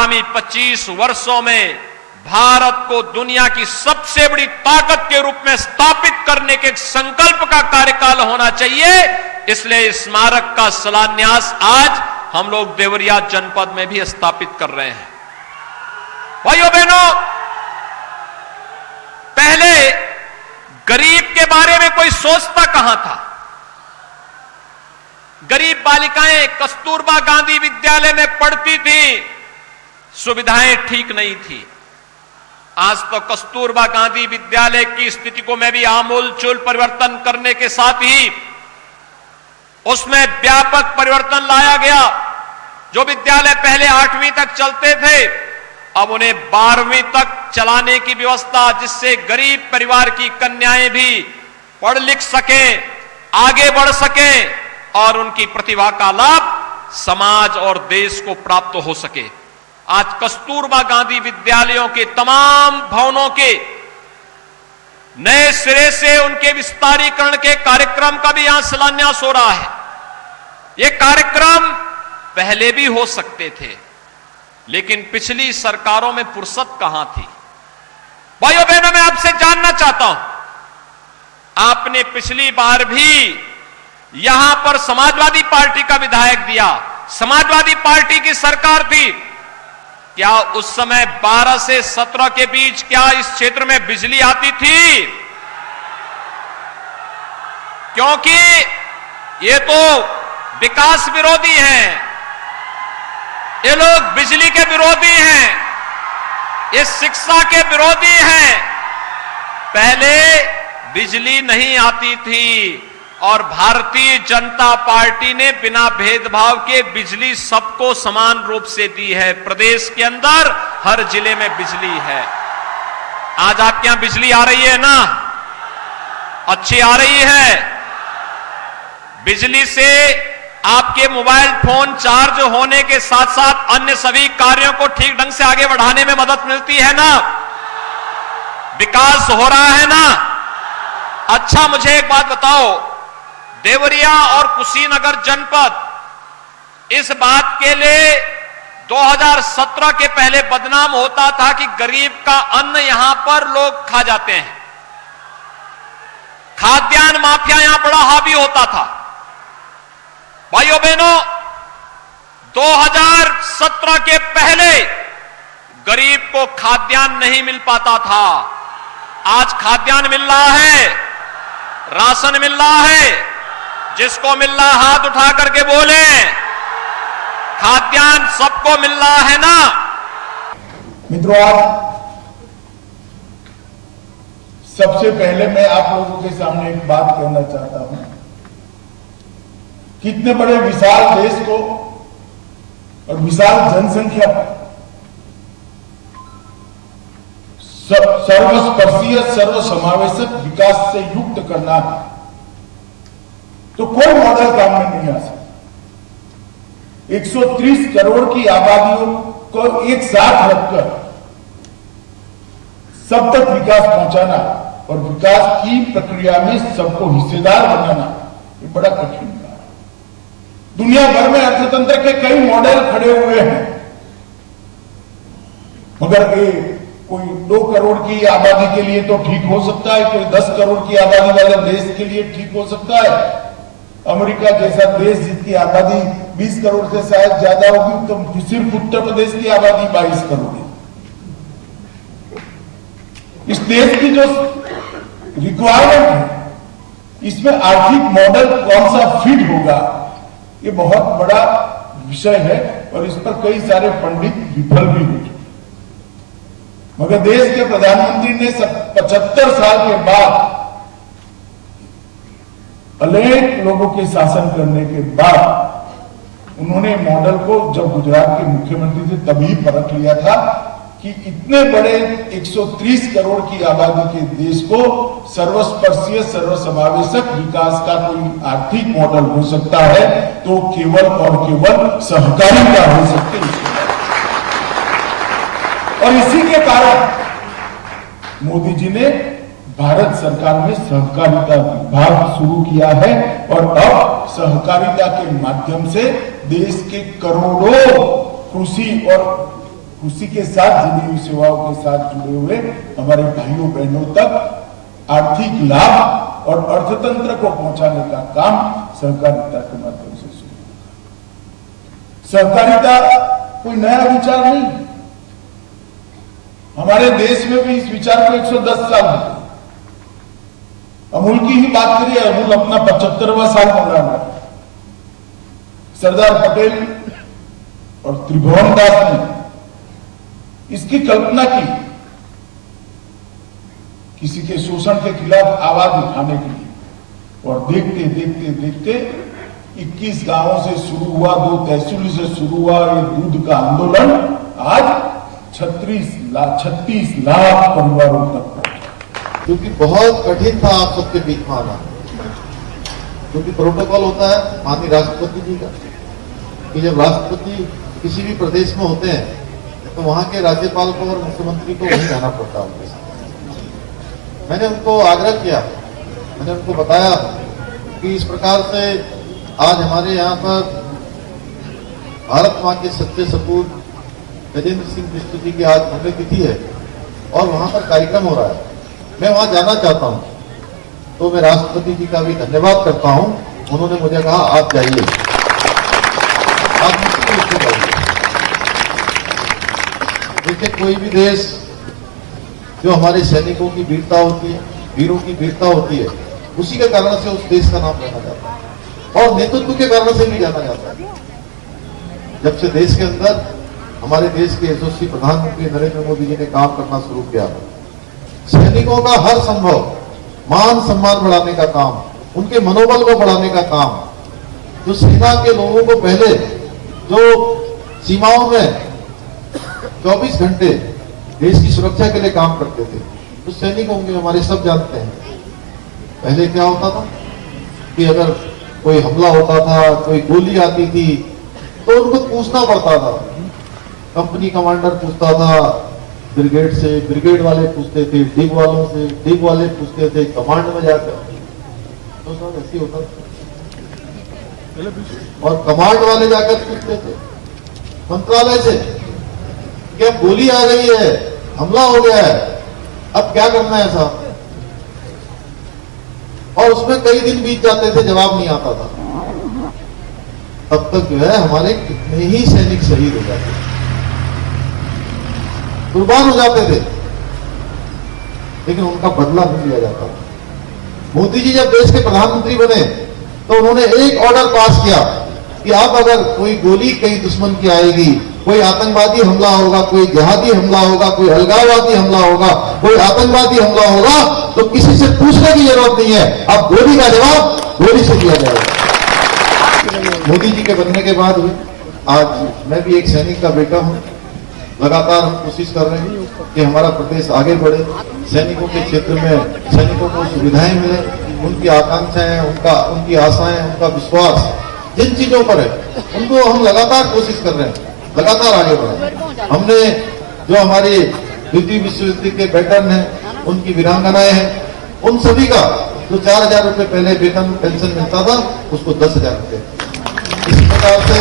आगामी 25 वर्षों में भारत को दुनिया की सबसे बड़ी ताकत के रूप में स्थापित करने के संकल्प का कार्यकाल होना चाहिए। इसलिए स्मारक का शिलान्यास आज हम लोग देवरिया जनपद में भी स्थापित कर रहे हैं। भाइयों बहनों, पहले गरीब के बारे में कोई सोचता कहां था। गरीब बालिकाएं कस्तूरबा गांधी विद्यालय में पढ़ती थी, सुविधाएं ठीक नहीं थी। आज तो कस्तूरबा गांधी विद्यालय की स्थिति को मैं भी आमूलचूल परिवर्तन करने के साथ ही उसमें व्यापक परिवर्तन लाया गया। जो विद्यालय पहले 8वीं तक चलते थे, अब उन्हें 12वीं तक चलाने की व्यवस्था, जिससे गरीब परिवार की कन्याएं भी पढ़ लिख सकें, आगे बढ़ सकें और उनकी प्रतिभा का लाभ समाज और देश को प्राप्त हो सके। आज कस्तूरबा गांधी विद्यालयों के तमाम भवनों के नए सिरे से उनके विस्तारीकरण के कार्यक्रम का भी यहां शिलान्यास हो रहा है। ये कार्यक्रम पहले भी हो सकते थे, लेकिन पिछली सरकारों में फुर्सत कहां थी। भाइयों बहनों, मैं आपसे जानना चाहता हूं, आपने पिछली बार भी यहां पर समाजवादी पार्टी का विधायक दिया, समाजवादी पार्टी की सरकार थी। क्या उस समय 12 से 17 के बीच क्या इस क्षेत्र में बिजली आती थी? क्योंकि ये तो विकास विरोधी हैं, ये लोग बिजली के विरोधी हैं, ये शिक्षा के विरोधी हैं। पहले बिजली नहीं आती थी और भारतीय जनता पार्टी ने बिना भेदभाव के बिजली सबको समान रूप से दी है। प्रदेश के अंदर हर जिले में बिजली है। आज आपके यहां बिजली आ रही है ना? अच्छी आ रही है। बिजली से आपके मोबाइल फोन चार्ज होने के साथ साथ अन्य सभी कार्यों को ठीक ढंग से आगे बढ़ाने में मदद मिलती है ना? विकास हो रहा है ना? अच्छा, मुझे एक बात बताओ, देवरिया और कुशीनगर जनपद इस बात के लिए 2017 के पहले बदनाम होता था कि गरीब का अन्न यहां पर लोग खा जाते हैं। खाद्यान्न माफिया यहां बड़ा हावी होता था। भाइयों बहनों, 2017 के पहले गरीब को खाद्यान्न नहीं मिल पाता था। आज खाद्यान्न मिल रहा है, राशन मिल रहा है। जिसको मिल रहा हाथ उठा करके बोले, खाद्यान्न सबको मिल रहा है ना? मित्रों, आज सबसे पहले मैं आप लोगों के सामने एक बात कहना चाहता हूं। कितने बड़े विशाल देश को और विशाल जनसंख्या पर सर्वस्पर्शीय सर्वसमावेशक विकास से युक्त करना है, तो कोई मॉडल काम में नहीं आ सकता। 130 करोड़ की आबादियों को एक साथ रखकर सब तक विकास पहुंचाना और विकास की प्रक्रिया में सबको हिस्सेदार बनाना, ये बड़ा कठिन काम है। दुनिया भर में अर्थतंत्र के कई मॉडल खड़े हुए हैं, मगर ये कोई 2 करोड़ की आबादी के लिए तो ठीक हो सकता है, कोई 10 करोड़ की आबादी वाले देश के लिए ठीक हो सकता है। अमेरिका जैसा देश जिसकी आबादी 20 करोड़ से शायद ज्यादा होगी, तो सिर्फ उत्तर प्रदेश की आबादी 22 करोड़ है। इस देश की जो रिक्वायरमेंट है, इसमें आर्थिक मॉडल कौन सा फिट होगा, ये बहुत बड़ा विषय है और इस पर कई सारे पंडित विफल भी हुए। मगर देश के प्रधानमंत्री ने 75 साल के बाद, अनेक लोगों के शासन करने के बाद, उन्होंने मॉडल को जब गुजरात के मुख्यमंत्री थे तभी परख लिया था कि इतने बड़े 130 करोड़ की आबादी के देश को सर्वस्पर्शीय सर्वसमावेशक विकास का कोई आर्थिक मॉडल हो सकता है तो केवल और केवल सहकारिता हो सकती है। और इसी के कारण मोदी जी ने भारत सरकार में सहकारिता विभाग शुरू किया है और अब सहकारिता के माध्यम से देश के करोड़ों कृषि और उसी के साथ जुड़ी हुई सेवाओं के साथ जुड़े हुए हमारे भाइयों बहनों तक आर्थिक लाभ और अर्थतंत्र को पहुंचाने का काम सहकारिता के माध्यम से शुरू। सहकारिता कोई नया विचार नहीं, हमारे देश में भी इस विचार को 110 साल हो गए। अमूल की ही बात करिए, अमूल अपना 75वां साल मना रहा है। सरदार पटेल और त्रिभुवन दास ने इसकी कल्पना की, किसी के शोषण के खिलाफ आवाज उठाने के लिए, और देखते देखते देखते 21 गांवों से शुरू हुआ, 2 तहसील से शुरू हुआ ये दूध का आंदोलन आज 36 लाख परिवारों तक पहुंचा। क्योंकि बहुत कठिन था आप सबके बीच में आना, क्योंकि प्रोटोकॉल होता है माननीय राष्ट्रपति जी का कि जब राष्ट्रपति किसी भी प्रदेश में होते हैं तो वहां के राज्यपाल को और मुख्यमंत्री को वहीं रहना पड़ता है उनके साथ। मैंने उनको आग्रह किया, मैंने उनको बताया कि इस प्रकार से आज हमारे यहाँ पर भारत माँ के सच्चे सपूत गजेंद्र सिंह बिष्ट जी की आज पुण्यतिथि है और वहां पर कार्यक्रम हो रहा है, मैं वहां जाना चाहता हूं। तो मैं राष्ट्रपति जी का भी धन्यवाद करता हूं, उन्होंने मुझे कहा आप जाइए, आप निश्चित रूप से जाइए। देखिए कोई भी देश जो हमारे सैनिकों की वीरता होती है, वीरों की वीरता होती है, उसी के कारण से उस देश का नाम जाना जाता है और नेतृत्व के कारण से भी जाना जाता है। जब से देश के अंदर हमारे देश के यशस्वी प्रधानमंत्री नरेंद्र मोदी जी ने काम करना शुरू किया, सैनिकों का हर संभव मान सम्मान बढ़ाने का काम, उनके मनोबल को बढ़ाने का काम, जो सेना के लोगों को पहले जो सीमाओं में 24 घंटे देश की सुरक्षा के लिए काम करते थे, तो सैनिक होंगे हमारे सब जानते हैं। पहले क्या होता था कि अगर कोई हमला होता था, कोई गोली आती थी, तो उनको पूछना पड़ता था, कंपनी कमांडर पूछता था ब्रिगेड से, ब्रिगेड वाले पूछते थे डिग वालों से, डिग वाले पूछते थे कमांड में जाकर, तो सब ऐसे होता था। और कमांड वाले जाकर पूछते थे मंत्रालय से कि अब गोली आ गई है, हमला हो गया है, अब क्या करना है साहब, और उसमें कई दिन बीत जाते थे, जवाब नहीं आता था। तब तक जो है हमारे कितने ही सैनिक शहीद हो जाते थे, कुर्बान हो जाते थे, लेकिन उनका बदला नहीं लिया जाता। मोदी जी जब देश के प्रधानमंत्री बने तो उन्होंने एक ऑर्डर पास किया कि अब अगर कोई गोली कहीं दुश्मन की आएगी, कोई आतंकवादी हमला होगा, कोई जिहादी हमला होगा, कोई अलगाववादी हमला होगा, कोई आतंकवादी हमला होगा, तो किसी से पूछने की जरूरत नहीं है, अब गोली का जवाब गोली से दिया जाएगा। मोदी जी के बनने के बाद आज मैं भी एक सैनिक का बेटा हूं, लगातार हम कोशिश कर रहे हैं कि हमारा प्रदेश आगे बढ़े, सैनिकों के क्षेत्र में सैनिकों को सुविधाएं मिले, उनकी आकांक्षाएं, उनकी आशाएं, उनका विश्वास जिन चीजों पर है उनको हम लगातार कोशिश कर रहे हैं, लगातार आगे बढ़े। हमने जो हमारी द्वितीय विश्वविद्यालय के वेटरन हैं, उनकी वीरांगनाएं हैं, उन सभी का जो 4,000 रुपए पहले वेतन पेंशन मिलता था उसको 10,000 रुपए। इसी प्रकार से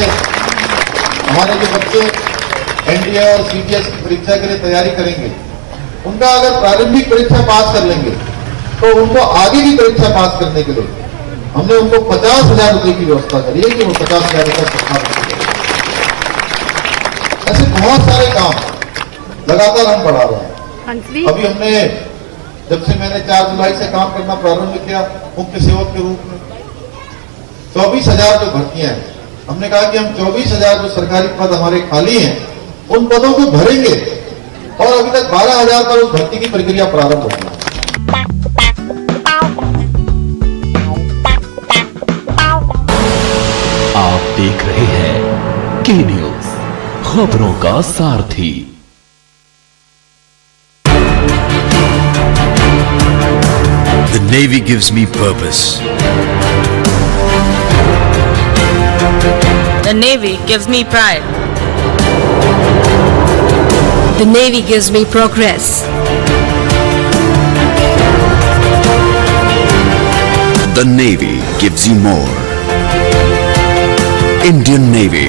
हमारे जो बच्चे एनडीए और सीटीएस की परीक्षा के लिए तैयारी करेंगे, उनका अगर प्रारंभिक परीक्षा पास कर लेंगे तो उनको आगे की परीक्षा पास करने के लिए हमने उनको 50,000 रुपए की व्यवस्था करी है कि वो 50,000 रुपए सरकार करेगी। ऐसे बहुत सारे काम लगातार हम बढ़ा रहे हैं। अभी हमने जब से मैंने 4 जुलाई से काम करना प्रारंभ किया मुख्य सेवक के रूप में, 24,000 जो भर्तियां हैं, हमने कहा कि हम 24,000 जो सरकारी पद हमारे खाली हैं उन पदों को भरेंगे, और अभी तक 12,000 पर उस भर्ती की प्रक्रिया प्रारंभ होगी। आप देख रहे हैं के न्यूज, खबरों का सारथी। The Navy gives me purpose. The Navy gives me pride. The Navy gives me progress. The Navy gives you more. Indian Navy,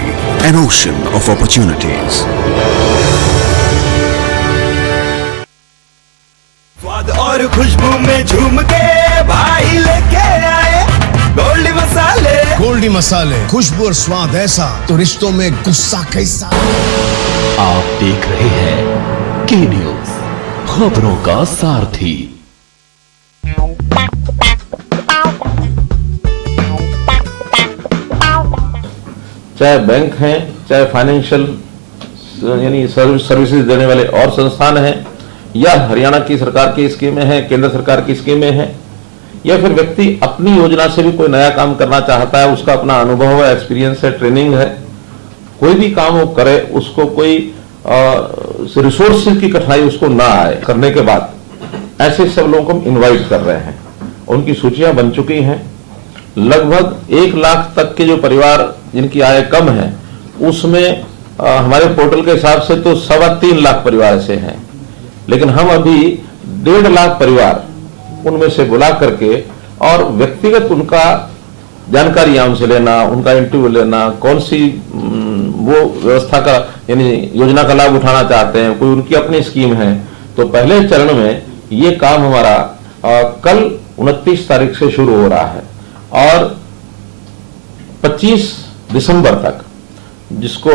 an ocean of opportunities. में झूम के भाई लेके आए गोल्डी मसाले। गोल्डी मसाले, खुशबू और स्वाद ऐसा तो रिश्तों में गुस्सा कैसा। आप देख रहे हैं के न्यूज, खबरों का सारथी। चाहे बैंक हैं, चाहे फाइनेंशियल यानी सर्विसेज देने वाले और संस्थान हैं, या हरियाणा की सरकार की स्कीमें हैं, केंद्र सरकार की स्कीमें हैं, या फिर व्यक्ति अपनी योजना से भी कोई नया काम करना चाहता है, उसका अपना अनुभव है, एक्सपीरियंस है, ट्रेनिंग है, कोई भी काम वो करे, उसको कोई रिसोर्सेज की कठिनाई उसको ना आए, करने के बाद ऐसे सब लोगों को हम इनवाइट कर रहे हैं। उनकी सूचियां बन चुकी हैं। लगभग 1 लाख तक के जो परिवार जिनकी आय कम है, उसमें हमारे पोर्टल के हिसाब से तो 3.25 लाख परिवार ऐसे हैं, लेकिन हम अभी 1.5 लाख परिवार उनमें से बुला करके और व्यक्तिगत उनका जानकारियां उनसे लेना, उनका इंटरव्यू लेना, कौन सी वो व्यवस्था का यानी योजना का लाभ उठाना चाहते हैं, कोई उनकी अपनी स्कीम है, तो पहले चरण में ये काम हमारा कल 29 तारीख से शुरू हो रहा है और 25 दिसंबर तक, जिसको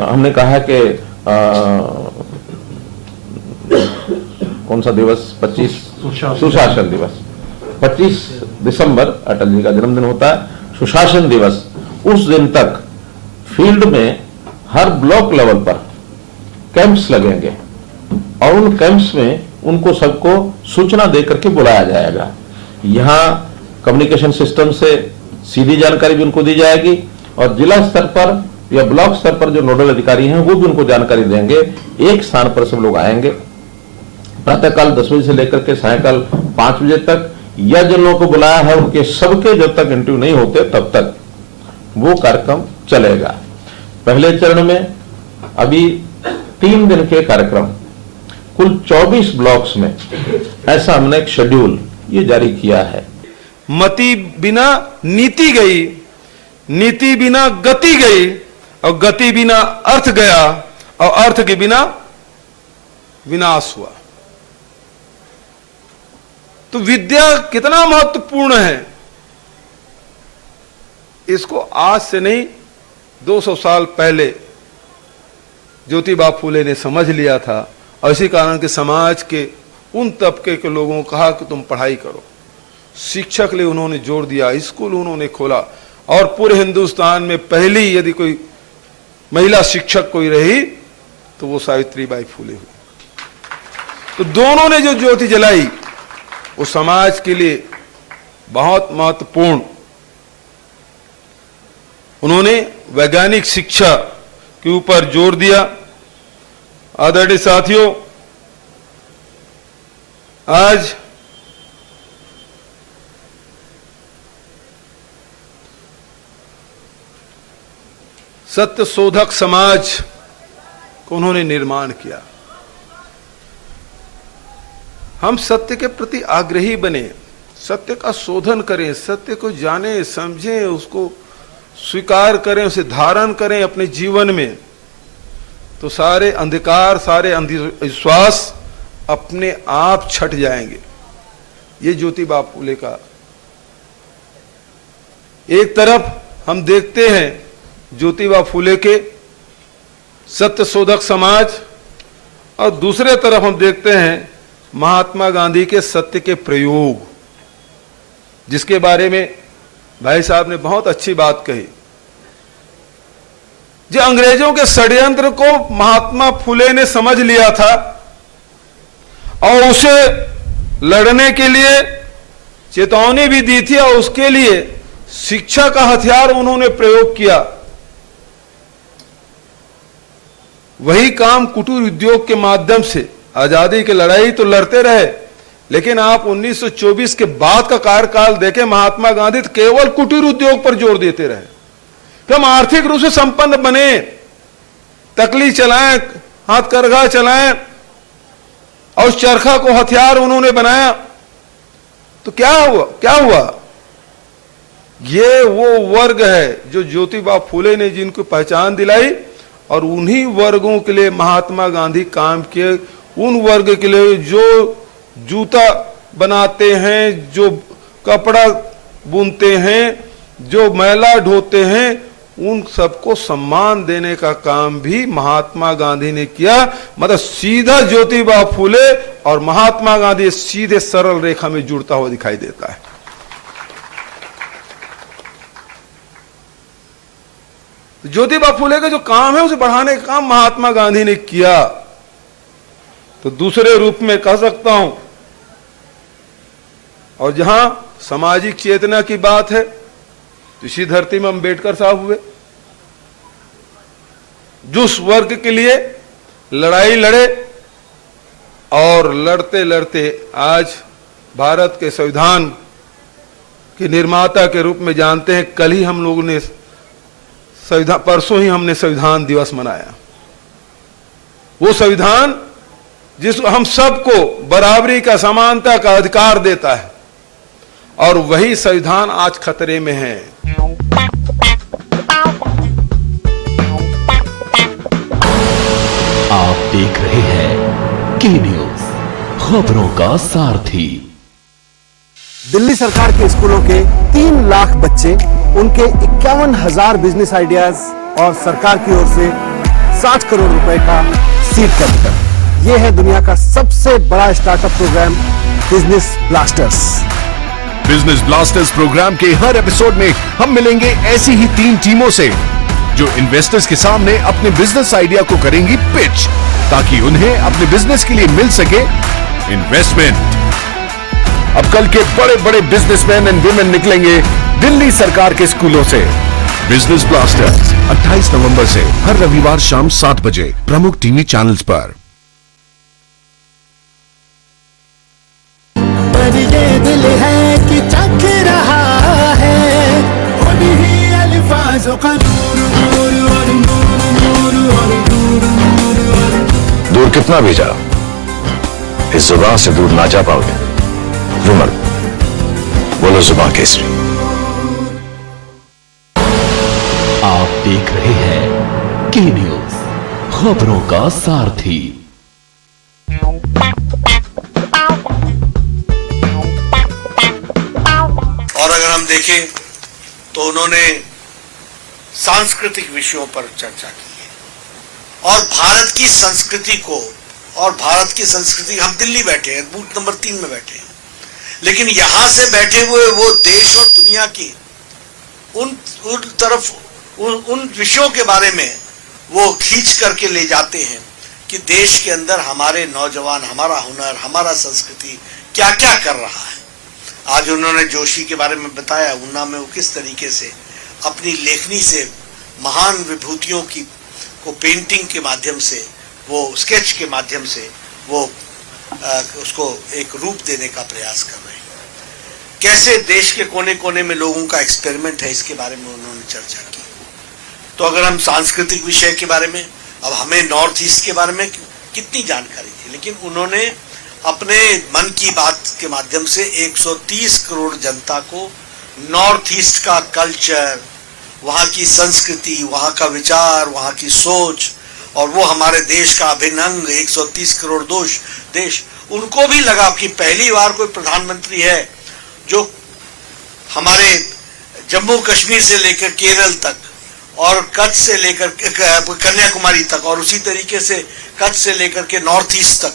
हमने कहा है कि कौन सा दिवस, 25 सुशासन दिवस, 25 दिसंबर अटल जी का जन्मदिन होता है, सुशासन दिवस, उस दिन तक फील्ड में हर ब्लॉक लेवल पर कैंप्स लगेंगे और उन कैंप्स में उनको सबको सूचना देकर के बुलाया जाएगा। यहाँ कम्युनिकेशन सिस्टम से सीधी जानकारी भी उनको दी जाएगी और जिला स्तर पर या ब्लॉक स्तर पर जो नोडल अधिकारी हैं वो भी उनको जानकारी देंगे। एक स्थान पर सब लोग आएंगे प्रातःकाल 10 बजे से लेकर के सायंकाल 5 बजे तक, या जिन लोगों को बुलाया है उनके सबके जब तक इंटरव्यू नहीं होते तब तक वो कार्यक्रम चलेगा। पहले चरण में अभी 3 दिन के कार्यक्रम कुल 24 ब्लॉक्स में, ऐसा हमने एक शेड्यूल ये जारी किया है। मति बिना नीति गई, नीति बिना गति गई और गति बिना अर्थ गया और अर्थ के बिना विनाश हुआ। तो विद्या कितना महत्वपूर्ण है, इसको आज से नहीं 200 साल पहले ज्योतिबा फूले ने समझ लिया था और इसी कारण के समाज के उन तबके के लोगों को कहा कि तुम पढ़ाई करो। शिक्षक लिए उन्होंने जोर दिया, स्कूल उन्होंने खोला और पूरे हिंदुस्तान में पहली यदि कोई महिला शिक्षक कोई रही तो वो सावित्रीबाई फूले हुई। तो दोनों ने जो ज्योति जलाई वो समाज के लिए बहुत महत्वपूर्ण। उन्होंने वैज्ञानिक शिक्षा के ऊपर जोर दिया। आदरणीय साथियों, आज सत्य शोधक समाज को उन्होंने निर्माण किया। हम सत्य के प्रति आग्रही बने, सत्य का शोधन करें, सत्य को जानें, समझें, उसको स्वीकार करें, उसे धारण करें अपने जीवन में, तो सारे अंधकार, सारे अंधविश्वास अपने आप छट जाएंगे। ये ज्योतिबा फूले का एक तरफ हम देखते हैं ज्योतिबा फूले के सत्य शोधक समाज और दूसरे तरफ हम देखते हैं महात्मा गांधी के सत्य के प्रयोग, जिसके बारे में भाई साहब ने बहुत अच्छी बात कही। जो अंग्रेजों के षड्यंत्र को महात्मा फूले ने समझ लिया था और उसे लड़ने के लिए चेतावनी भी दी थी और उसके लिए शिक्षा का हथियार उन्होंने प्रयोग किया। वही काम कुटीर उद्योग के माध्यम से आजादी की लड़ाई तो लड़ते रहे, लेकिन आप 1924 के बाद का कार्यकाल देखें, महात्मा गांधी केवल कुटीर उद्योग पर जोर देते रहे कि हम आर्थिक रूप से संपन्न बने, तकली चलाएं, हाथ करघा चलाएं, और उस चरखा को हथियार उन्होंने बनाया। तो क्या हुआ? ये वो वर्ग है जो ज्योतिबा फूले ने जिनको पहचान दिलाई और उन्हीं वर्गों के लिए महात्मा गांधी काम किए। उन वर्ग के लिए जो जूता बनाते हैं, जो कपड़ा बुनते हैं, जो मैला ढोते हैं, उन सबको सम्मान देने का काम भी महात्मा गांधी ने किया। मतलब सीधा ज्योतिबा फूले और महात्मा गांधी सीधे सरल रेखा में जुड़ता हुआ दिखाई देता है। ज्योतिबा फूले का जो काम है उसे बढ़ाने का काम महात्मा गांधी ने किया। तो दूसरे रूप में कह सकता हूं, और जहां सामाजिक चेतना की बात है, इसी धरती में अम्बेडकर साहब हुए, जिस वर्ग के लिए लड़ाई लड़े और लड़ते लड़ते आज भारत के संविधान के निर्माता के रूप में जानते हैं। कल ही हम लोगों ने परसों ही हमने संविधान दिवस मनाया। वो संविधान जिसको हम सबको बराबरी का, समानता का अधिकार देता है, और वही संविधान आज खतरे में है। आप देख रहे हैं के न्यूज, खबरों का सारथी। दिल्ली सरकार के स्कूलों के 3 लाख बच्चे, उनके 51,000 बिजनेस आइडियाज और सरकार की ओर से 60 करोड़ रुपए का सीड कैपिटल। यह है दुनिया का सबसे बड़ा startup program business blasters. Business blasters program के हर एपिसोड में हम मिलेंगे ऐसी ही 3 टीमों से जो इन्वेस्टर्स के सामने अपने बिजनेस आइडिया को करेंगी पिच, ताकि उन्हें अपने बिजनेस के लिए मिल सके इन्वेस्टमेंट। अब कल के बड़े बड़े बिजनेसमैन एंड वुमेन निकलेंगे दिल्ली सरकार के स्कूलों से। बिजनेस ब्लास्टर्स 28 नवंबर से हर रविवार शाम 7 बजे प्रमुख टीवी चैनल्स पर। ये दिल है कि चख रहा है उन्हीं अल्फाजों का दूर कितना भी जाओ, इस जुबान से दूर ना जा पाओगे। रुमल बोलो जुबान केसरी। आप देख रहे हैं के न्यूज, खबरों का सारथी। और अगर हम देखें तो उन्होंने सांस्कृतिक विषयों पर चर्चा की है और भारत की संस्कृति को, और भारत की संस्कृति, हम दिल्ली बैठे हैं, बूथ नंबर 3 में बैठे हैं, लेकिन यहां से बैठे हुए वो देश और दुनिया की उन विषयों के बारे में वो खींच करके ले जाते हैं कि देश के अंदर हमारे नौजवान, हमारा हुनर, हमारा संस्कृति क्या क्या कर रहा है। आज उन्होंने जोशी के बारे में बताया, उन्ना में वो किस तरीके से अपनी लेखनी से महान विभूतियों को पेंटिंग के माध्यम से, वो स्केच के माध्यम से वो उसको एक रूप देने का प्रयास कर रहे हैं। कैसे देश के कोने कोने में लोगों का एक्सपेरिमेंट है, इसके बारे में उन्होंने चर्चा की। तो अगर हम सांस्कृतिक विषय के बारे में, अब हमें नॉर्थ ईस्ट के बारे में कितनी जानकारी थी, लेकिन उन्होंने अपने मन की बात के माध्यम से 130 करोड़ जनता को नॉर्थ ईस्ट का कल्चर, वहाँ की संस्कृति, वहाँ का विचार, वहाँ की सोच, और वो हमारे देश का अभिन्न अंग 130 करोड़ देश, उनको भी लगा कि पहली बार कोई प्रधानमंत्री है जो हमारे जम्मू कश्मीर से लेकर केरल तक और कच्छ से लेकर कन्याकुमारी तक और उसी तरीके से कच्छ से लेकर के नॉर्थ ईस्ट तक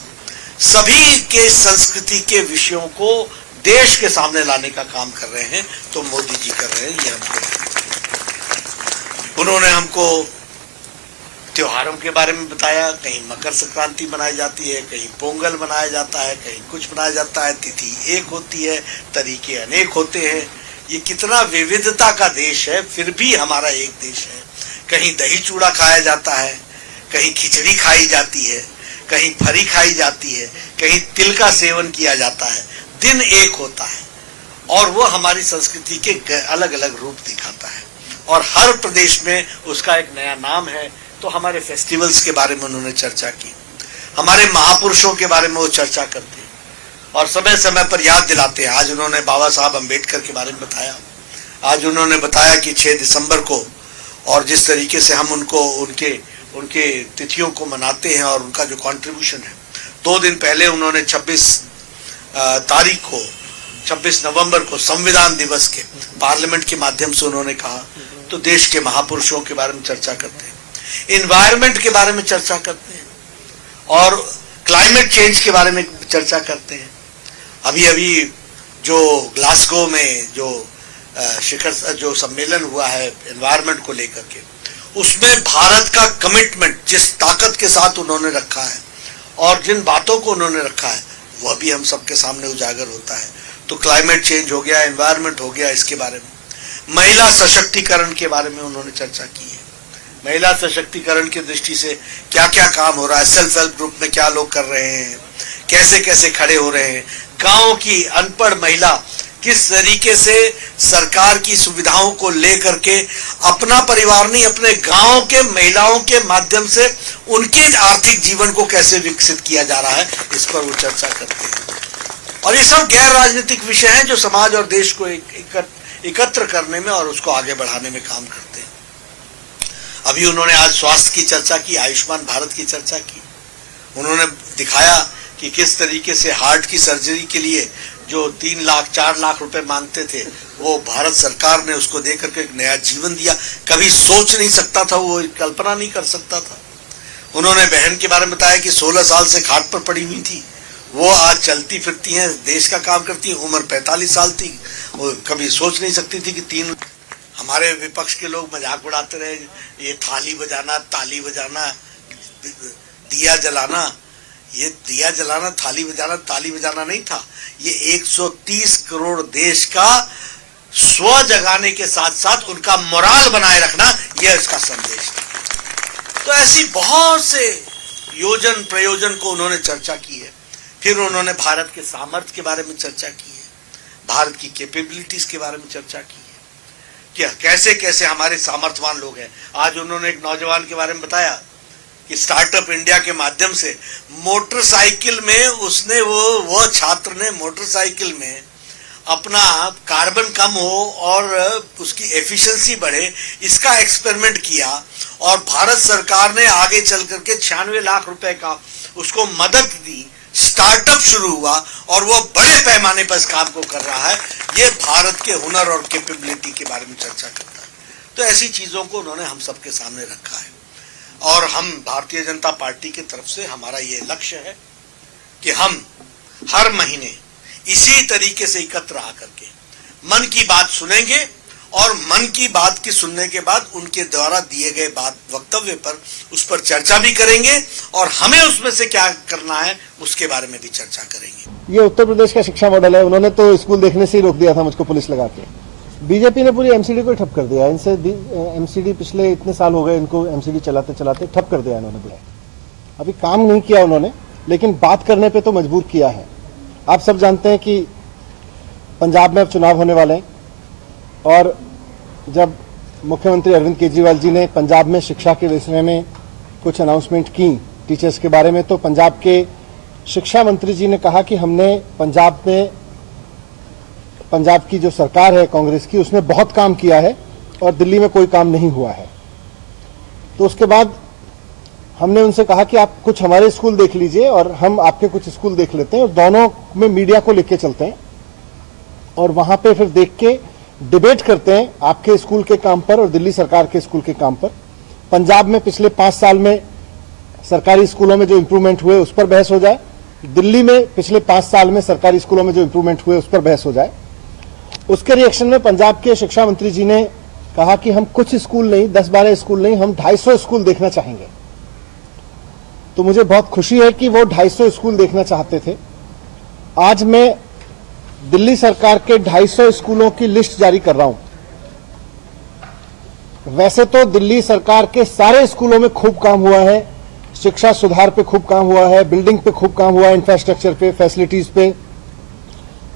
सभी के संस्कृति के विषयों को देश के सामने लाने का काम कर रहे हैं। तो मोदी जी कर रहे हैं ये उन्होंने हमको त्योहारों के बारे में बताया। कहीं मकर संक्रांति मनाई जाती है, कहीं पोंगल मनाया जाता है, कहीं कुछ मनाया जाता है। तिथि एक होती है, तरीके अनेक होते हैं। ये कितना विविधता का देश है, फिर भी हमारा एक देश है। कहीं दही चूड़ा खाया जाता है, कहीं खिचड़ी खाई जाती है, कहीं फरी खाई जाती है, कहीं तिल का सेवन किया जाता है। दिन एक होता है और वो हमारी संस्कृति के अलग अलग रूप दिखाता है और हर प्रदेश में उसका एक नया नाम है। तो हमारे फेस्टिवल्स के बारे में उन्होंने चर्चा की, हमारे महापुरुषों के बारे में वो चर्चा करते हैं और समय समय पर याद दिलाते हैं। आज उन्होंने बाबा साहब अम्बेडकर के बारे में बताया। आज उन्होंने बताया कि 6 दिसंबर को और जिस तरीके से हम उनके तिथियों को मनाते हैं और उनका जो कंट्रीब्यूशन है। 2 दिन पहले उन्होंने 26 तारीख को 26 नवंबर को संविधान दिवस के पार्लियामेंट के माध्यम से उन्होंने कहा, तो देश के महापुरुषों के बारे में चर्चा करते हैं, इन्वायरमेंट के बारे में चर्चा करते हैं और क्लाइमेट चेंज के बारे में चर्चा करते हैं। अभी अभी जो ग्लासगो में जो सम्मेलन हुआ है एनवायरनमेंट को लेकर के, उसमें भारत का कमिटमेंट जिस ताकत के साथ उन्होंने रखा है और जिन बातों को उन्होंने रखा है वह भी हम सबके सामने उजागर होता है। तो क्लाइमेट चेंज हो गया, एनवायरनमेंट हो गया, इसके बारे में महिला सशक्तिकरण के बारे में उन्होंने चर्चा की है। महिला सशक्तिकरण की दृष्टि से क्या क्या काम हो रहा है, सेल्फ हेल्प ग्रुप में क्या लोग कर रहे हैं, कैसे कैसे खड़े हो रहे हैं, गांव की अनपढ़ महिला किस तरीके से सरकार की सुविधाओं को लेकर के अपना परिवार नहीं अपने गांव के महिलाओं के माध्यम से उनके आर्थिक जीवन को कैसे विकसित किया जा रहा है, इस पर वो चर्चा करते हैं। और ये सब गैर राजनीतिक विषय हैं जो समाज और देश को एकत्र करने में और उसको आगे बढ़ाने में काम करते हैं। अभी उन्होंने आज स्वास्थ्य की चर्चा की, आयुष्मान भारत की चर्चा की। उन्होंने दिखाया कि किस तरीके से हार्ट की सर्जरी के लिए जो 3 लाख 4 लाख रुपए मांगते थे, वो भारत सरकार ने उसको देकर के एक नया जीवन दिया। कभी सोच नहीं सकता था, वो कल्पना नहीं कर सकता था। उन्होंने बहन के बारे में बताया कि 16 साल से खाट पर पड़ी हुई थी, वो आज चलती फिरती हैं, देश का काम करती हैं, उम्र 45 साल थी। वो कभी सोच नहीं सकती थी कि 3 हमारे विपक्ष के लोग मजाक उड़ाते रहे, ये थाली बजाना, ताली बजाना, दिया जलाना, ये दिया जलाना, थाली बजाना, ताली बजाना नहीं था। ये 130 करोड़ देश का स्व जगाने के साथ साथ उनका मोराल बनाए रखना, यह इसका संदेश था। तो ऐसी बहुत से योजन प्रयोजन को उन्होंने चर्चा की है। फिर उन्होंने भारत के सामर्थ्य के बारे में चर्चा की है, भारत की कैपेबिलिटीज के बारे में चर्चा की है, क्या कैसे कैसे हमारे सामर्थ्यवान लोग हैं। आज उन्होंने एक नौजवान के बारे में बताया कि स्टार्टअप इंडिया के माध्यम से मोटरसाइकिल में उसने वो छात्र ने मोटरसाइकिल में अपना कार्बन कम हो और उसकी एफिशिएंसी बढ़े, इसका एक्सपेरिमेंट किया और भारत सरकार ने आगे चल करके 96 लाख रुपए का उसको मदद दी। स्टार्टअप शुरू हुआ और वो बड़े पैमाने पर इस काम को कर रहा है। ये भारत के हुनर और कैपेबिलिटी के बारे में चर्चा करता है। तो ऐसी चीजों को उन्होंने हम सबके सामने रखा है और हम भारतीय जनता पार्टी की तरफ से हमारा ये लक्ष्य है कि हम हर महीने इसी तरीके से एकत्र आकर के मन की बात सुनेंगे और मन की बात की सुनने के बाद उनके द्वारा दिए गए वक्तव्य पर उस पर चर्चा भी करेंगे और हमें उसमें से क्या करना है उसके बारे में भी चर्चा करेंगे। ये उत्तर प्रदेश का शिक्षा मॉडल है। उन्होंने तो स्कूल देखने से ही रोक दिया था मुझको पुलिस लगा के। बीजेपी ने पूरी एमसीडी को ठप कर दिया। इनसे एमसीडी पिछले इतने साल हो गए इनको एमसीडी चलाते चलाते ठप कर दिया इन्होंने। अभी काम नहीं किया उन्होंने, लेकिन बात करने पे तो मजबूर किया है। आप सब जानते हैं कि पंजाब में अब चुनाव होने वाले हैं और जब मुख्यमंत्री अरविंद केजरीवाल जी ने पंजाब में शिक्षा के विषय में कुछ अनाउंसमेंट की टीचर्स के बारे में, तो पंजाब के शिक्षा मंत्री जी ने कहा कि हमने पंजाब की जो सरकार है कांग्रेस की, उसने बहुत काम किया है और दिल्ली में कोई काम नहीं हुआ है। तो उसके बाद हमने उनसे कहा कि आप कुछ हमारे स्कूल देख लीजिए और हम आपके कुछ स्कूल देख लेते हैं और दोनों में मीडिया को लेके चलते हैं और वहां पे फिर देख के डिबेट करते हैं आपके स्कूल के काम पर और दिल्ली सरकार के स्कूल के काम पर। पंजाब में पिछले 5 साल में सरकारी स्कूलों में जो इंप्रूवमेंट हुए उस पर बहस हो जाए, दिल्ली में पिछले 5 साल में सरकारी स्कूलों में जो इंप्रूवमेंट हुए उस पर बहस हो जाए। उसके रिएक्शन में पंजाब के शिक्षा मंत्री जी ने कहा कि हम कुछ स्कूल नहीं, 10-12 स्कूल नहीं, हम 250 स्कूल देखना चाहेंगे। तो मुझे बहुत खुशी है कि वो 250 स्कूल देखना चाहते थे। आज मैं दिल्ली सरकार के 250 स्कूलों की लिस्ट जारी कर रहा हूं। वैसे तो दिल्ली सरकार के सारे स्कूलों में खूब काम हुआ है, शिक्षा सुधार पे खूब काम हुआ है, बिल्डिंग पे खूब काम हुआ है, इंफ्रास्ट्रक्चर पे, फैसिलिटीज पे,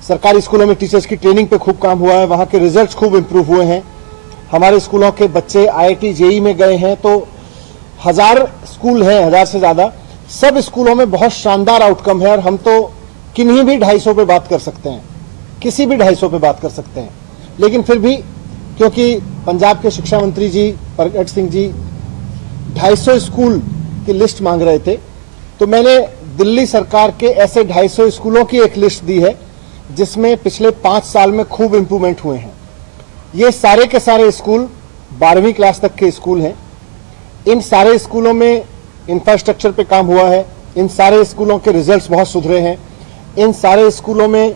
सरकारी स्कूलों में टीचर्स की ट्रेनिंग पे खूब काम हुआ है, वहां के रिजल्ट्स खूब इंप्रूव हुए हैं। हमारे स्कूलों के बच्चे IIT JEE में गए हैं, तो 1000 स्कूल हैं, 1000 से ज्यादा, सब स्कूलों में बहुत शानदार आउटकम है और हम तो किन्हीं भी 250 पे बात कर सकते हैं, किसी भी 250 पे बात कर सकते हैं। लेकिन फिर भी क्योंकि पंजाब के शिक्षा मंत्री जी प्रगट सिंह जी 250 स्कूल की लिस्ट मांग रहे थे, तो मैंने दिल्ली सरकार के ऐसे 250 स्कूलों की एक लिस्ट दी है जिसमें पिछले 5 साल में खूब इंप्रूवमेंट हुए हैं। ये सारे के सारे स्कूल 12वीं क्लास तक के स्कूल हैं। इन सारे स्कूलों में इंफ्रास्ट्रक्चर पे काम हुआ है। इन सारे स्कूलों के रिजल्ट्स बहुत सुधरे हैं। इन सारे स्कूलों में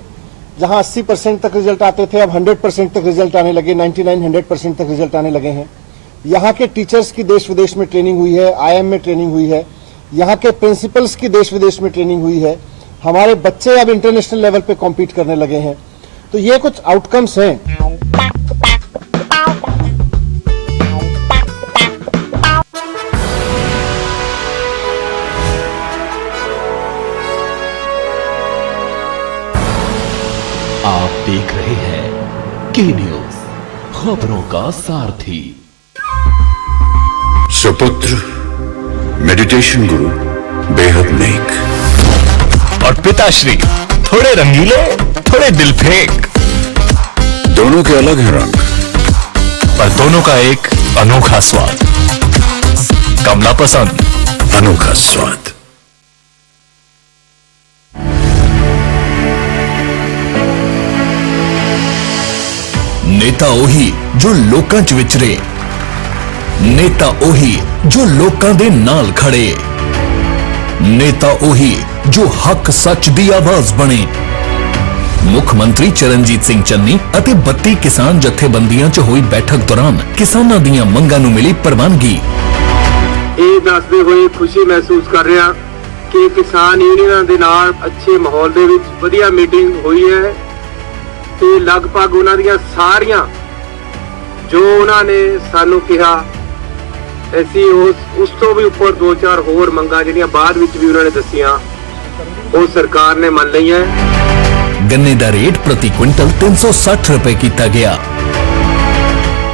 जहां 80% तक रिजल्ट आते थे, अब 100% तक रिजल्ट आने लगे, 99-100% तक रिजल्ट आने लगे हैं। यहाँ के टीचर्स की देश विदेश में ट्रेनिंग हुई है, IIM में ट्रेनिंग हुई है, यहाँ के प्रिंसिपल्स की देश विदेश में ट्रेनिंग हुई है। हमारे बच्चे अब इंटरनेशनल लेवल पे कॉम्पीट करने लगे हैं। तो ये कुछ आउटकम्स हैं। आप देख रहे हैं के न्यूज, खबरों का सारथी। सुपुत्र मेडिटेशन गुरु बेहद नेक और पिताश्री थोड़े रंगीले, थोड़े दिल फेंक। दोनों के अलग हैं रंग, पर दोनों का एक अनोखा स्वाद। कमला पसंद, अनोखा स्वाद। नेता ओही जो लोकां च विचरे, नेता ओही जो लोकां दे नाल खड़े, नेता ओही जो हक सच दी आवाज बने। मुख मंत्री चरणजीत सिंह चन्नी ਅਤੇ 32 किसान जथेबंदियां च होई बैठक दौरान किसानां दीयां मंगां नूं मिली प्रवानगी। ਇਹ ਦੱਸਦੇ ਹੋਏ ਖੁਸ਼ੀ ਮਹਿਸੂਸ ਕਰ ਰਿਹਾ ਕਿ ਕਿਸਾਨ ਯੂਨੀਅਨਾਂ ਦੇ ਨਾਲ ਅੱਛੇ ਮਾਹੌਲ ਦੇ ਵਿੱਚ ਵਧੀਆ ਮੀਟਿੰਗ ਹੋਈ ਹੈ ਤੇ ਲਗਭਗ ਉਹਨਾਂ ਦੀਆਂ ਸਾਰੀਆਂ ਜੋ ਉਹਨਾਂ ਨੇ ਸਾਨੂੰ ਕਿਹਾ ਅਸੀਂ ਉਸ ਤੋਂ ਵੀ ਉੱਪਰ 2-4 ਹੋਰ ਮੰਗਾਂ ਜਿਹੜੀਆਂ ਬਾਅਦ ਵਿੱਚ ਵੀ ਉਹਨਾਂ ਨੇ ਦੱਸੀਆਂ ਉਹ ਸਰਕਾਰ ਨੇ ਮੰਨ ਲਈਆਂ। गन्ने दा रेट प्रति क्विंटल 360 रुपए किया गया।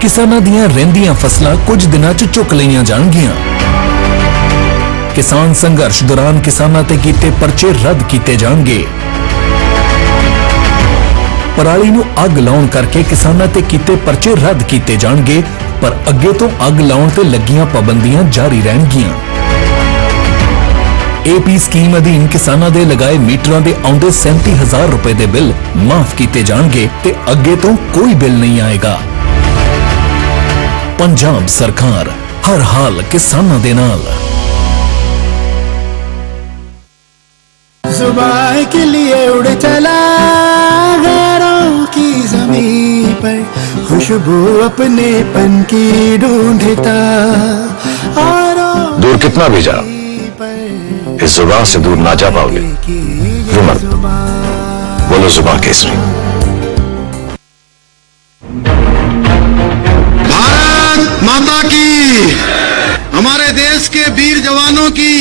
किसानां दियां रहिंदियां फसलां कुछ दिनां च चुक लईयां जाणगियां। किसान संघर्ष दौरान किसानां ते कीते परचे रद्द किए जाणगे। पराली नूं अग लाउण करके किसानां ते कीते परचे रद्द किए जाणगे, पर अगे तो अग लाउण ते लगियां पाबंदियां जारी रहणगियां। एपी स्कीम अधीन किसानां दे लगाए मीटरां दे आउंदे 37,000 रुपए दे बिल माफ किए जाणगे ते अगे तो कोई बिल नहीं आएगा। पंजाब सरकार हर हाल किसानां दे नाल। जुबान के लिए उड़ चला गैरों की ज़मीं पर, खुशबू अपनेपन की ढूंढता। दूर कितना भी जा, इस जुबान से दूर ना जा पाओगे। विमल, बोलो जुबान केसरी। भारत माता की, हमारे देश के वीर जवानों की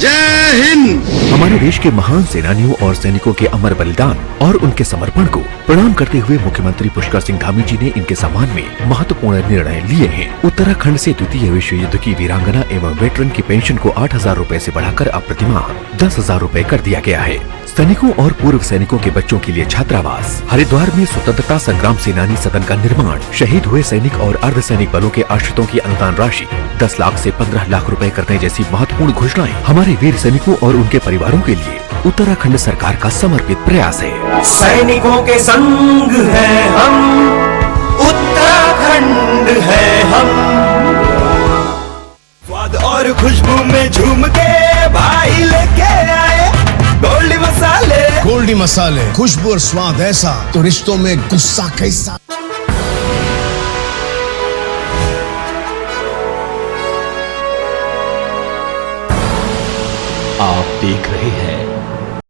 जय हिंद। हमारे देश के महान सेनानियों और सैनिकों के अमर बलिदान और उनके समर्पण को प्रणाम करते हुए मुख्यमंत्री पुष्कर सिंह धामी जी ने इनके सम्मान में महत्वपूर्ण निर्णय लिए हैं। उत्तराखंड से द्वितीय विश्व युद्ध की वीरांगना एवं वेटरन की पेंशन को 8,000 रुपए से बढ़ाकर अब प्रतिमाह 10,000 रुपए कर दिया गया है। सैनिकों और पूर्व सैनिकों के बच्चों के लिए छात्रावास। हरिद्वार में स्वतंत्रता संग्राम सेनानी सदन का निर्माण। शहीद हुए सैनिक और अर्धसैनिक बलों के आश्रितों की अनुदान राशि 10 लाख से 15 लाख रुपए करने जैसी महत्वपूर्ण घोषणाएं हमारे वीर सैनिकों और उनके परिवारों के लिए उत्तराखंड सरकार का समर्पित प्रयास है। सैनिकों के संग हैं हम, उत्तराखंड है हम। स्वाद और खुशबू में झूम के भाई लेके आए गोल्डी मसाले। गोल्डी मसाले, खुशबू और स्वाद ऐसा तो रिश्तों में गुस्सा कैसा। आप देख रहे हैं